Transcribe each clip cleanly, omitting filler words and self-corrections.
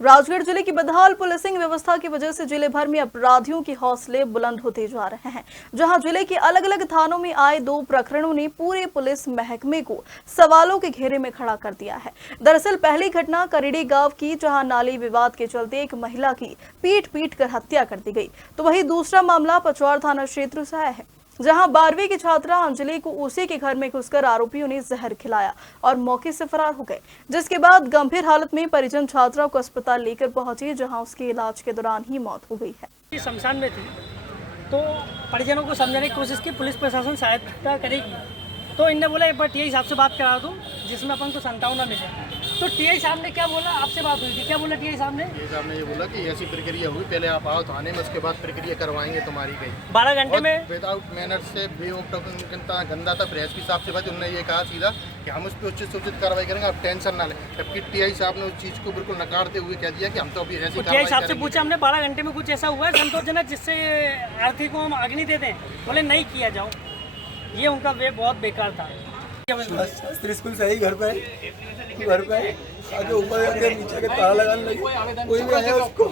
राजगढ़ जिले की बदहाल पुलिसिंग व्यवस्था की वजह से जिले भर में अपराधियों के हौसले बुलंद होते जा रहे हैं। जहां जिले के अलग अलग थानों में आए 2 प्रकरणों ने पूरे पुलिस महकमे को सवालों के घेरे में खड़ा कर दिया है। दरअसल पहली घटना करीड़ी गांव की, जहां नाली विवाद के चलते एक महिला की पीट कर हत्या कर दी गई, तो वहीं दूसरा मामला पचौर थाना क्षेत्र से आया है, जहां 12वीं की छात्रा अंजलि को उसी के घर में घुसकर आरोपियों ने जहर खिलाया और मौके से फरार हो गए, जिसके बाद गंभीर हालत में परिजन छात्रा को अस्पताल लेकर पहुंचे, जहां उसके इलाज के दौरान ही मौत हो गई है। शमशान में थी तो परिजनों को समझाने की कोशिश की, पुलिस प्रशासन सहायता करेगी, तो इनने बोला एक बार टीआई साहब से बात करा दूं जिसमें अपन को संतावना मिले। तो टीआई साहब ने क्या बोला, आपसे बात हुई थी, क्या बोला टीआई साहब ने? ये बोला कि ऐसी प्रक्रिया हुई, पहले आप आओ थाने में, उसके बाद प्रक्रिया करवाएंगे तुम्हारी गई 12 घंटे में विदाउट मैनर से गंदा था। एसपी साहब से बात, उन्होंने ये कहा सीधा कि हम उस पर उचित कार्रवाई करेंगे, आप टेंशन ना लें। जबकि टीआई साहब ने उस चीज़ को बिल्कुल नकारते हुए कह दिया कि हम तो अभी ऐसी टीआई साहब से पूछा हमने 12 घंटे में कुछ ऐसा हुआ है संतोषजनक जिससे आरती को हम अग्नि दे दें? बोले नहीं किया जाओ। ये उनका वे बहुत बेकार था। स्कूल से ही घर पे आगे ऊपर आके नीचे के ताला लगाने लगी, कोई भी आया उसको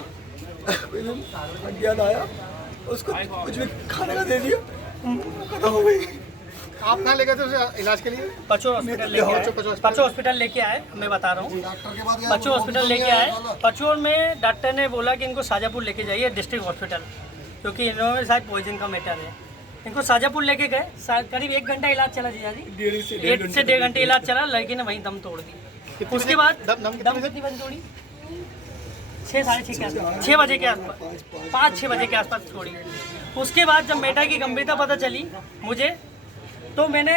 अज्ञात आया, उसको कुछ भी खाने का दे दिया, खत्म हो गई। आप कहाँ लेके थे उसे इलाज के लिए? पचो हॉस्पिटल लेके आए, मैं बता रहा हूँ, पचो हॉस्पिटल लेके आए। पचोर में डॉक्टर ने बोला कि इनको शाजापुर लेके जाइए डिस्ट्रिक्ट हॉस्पिटल, क्योंकि इन्होंने शायद पॉइजन का मैटर है। इनको शाजापुर लेके गए, करीब 1 घंटा इलाज चला जीजा जी, 1 से 1.5 घंटे इलाज चला, लड़की ने वहीं दम तोड़ दी। उसके बाद दम कितनी बजे तोड़ी? 6 साढ़े 6 के आसपास, 6 बजे के आसपास, 5-6 बजे के आसपास छोड़ी। उसके बाद जब मेटा की गंभीरता पता चली मुझे, तो मैंने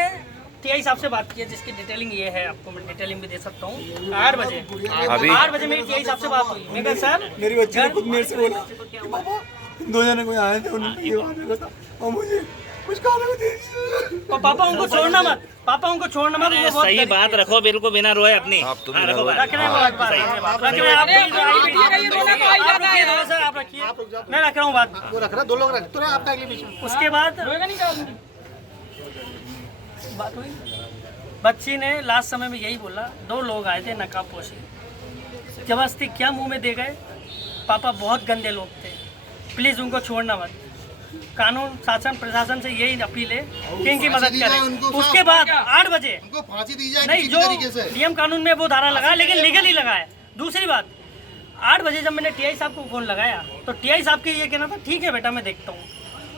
टीआई साहब से बात की, जिसकी डिटेलिंग ये है, आपको मैं डिटेलिंग भी दे सकता हूँ। 8 बजे मेरी टीआई साहब से बात हुई। मैं कहा सर, मेरी बच्ची ने खुद मेरे से बोला कि पापा 2 जने कोई आए थे, उन्होंने ये बात बोला था और मुझे कुछ खाने को दे दिया। तो पापा उनको छोड़ना मत, पापा उनको छोड़ना मत। वो बहुत सही बात रखो, बिल्कुल बिना रोए अपनी। आप रख रहे हैं, आप रखिए, मैं रख रहा हूँ बात। वो रख रहा, 2 लोग रख तो आपका अगले बीच में। उसके बाद बात हुई, बच्ची ने लास्ट समय में यही बोला, 2 लोग आए थे नकाबपोशी, जबरदस्ती क्या मुंह में दे गए। पापा बहुत गंदे लोग थे, प्लीज़ उनको छोड़ना मत। कानून शासन प्रशासन से यही अपील है कि इनकी मदद करें। उसके बाद 8 बजे उनको फांसी दी जाए नहीं, जो नियम कानून में वो धारा लगा, लेकिन लीगल ही लगाया। दूसरी बात, 8 बजे जब मैंने टीआई साहब को फोन लगाया, तो टीआई साहब के ये कहना था ठीक है बेटा मैं देखता हूँ।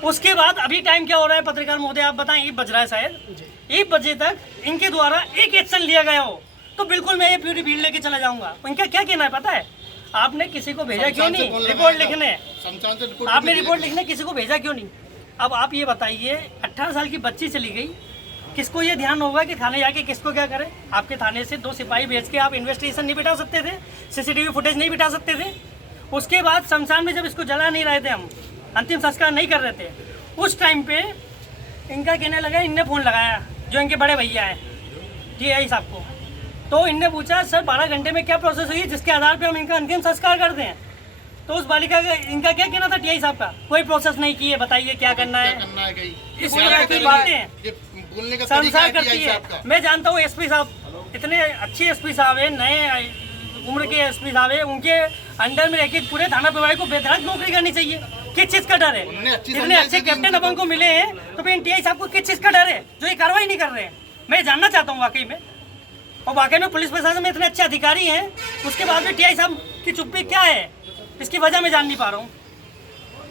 उसके बाद अभी टाइम क्या हो रहा है पत्रकार महोदय, आप बताएं, 1 बज रहा है शायद, 1 बजे तक इनके द्वारा एक एक्शन लिया गया हो तो बिल्कुल मैं ये पूरी भीड़ लेके चला जाऊंगा। इनका क्या कहना है पता है? आपने किसी को भेजा क्यों नहीं रिपोर्ट लिखने? आपने रिपोर्ट लिखने किसी को भेजा क्यों नहीं? अब आप ये बताइए, 18 साल की बच्ची चली गई, किसको ये ध्यान होगा कि थाने जाके किसको क्या करें? आपके थाने से 2 सिपाही भेज के आप इन्वेस्टिगेशन नहीं बिठा सकते थे, सीसीटीवी फुटेज नहीं बिठा सकते थे। उसके बाद शमशान में जब इसको जला नहीं रहे थे, हम अंतिम संस्कार नहीं कर रहे थे, उस टाइम पे इनका कहने लगा, इनने फ़ोन लगाया जो इनके बड़े भैया हैं टीआई साहब को, तो इनने पूछा सर 12 घंटे में क्या प्रोसेस हुई जिसके आधार पे हम इनका अंतिम संस्कार करते हैं? तो उस बालिका का इनका क्या कहना था टीआई साहब का? कोई प्रोसेस नहीं की है, बताइए क्या करना है? इस तरह की बातें संसार करती है। मैं जानता हूँ एसपी साहब इतने अच्छे एसपी साहब है, नए उम्र के एसपी साहब है, उनके अंडर में रहकर पूरे थाना प्रभारी को बेधड़क नौकरी करनी चाहिए। किस चीज़ का डर है? इतने अच्छे कैप्टन अपन को मिले हैं, तो फिर टीआई साहब को किस चीज़ का डर है जो ये कार्रवाई नहीं कर रहे हैं? मैं जानना चाहता हूँ वाकई में। और वाकई में पुलिस प्रशासन में इतने अच्छे अधिकारी हैं, उसके बाद भी टीआई साहब की चुप्पी क्या है, इसकी वजह मैं जान नहीं पा रहा हूँ।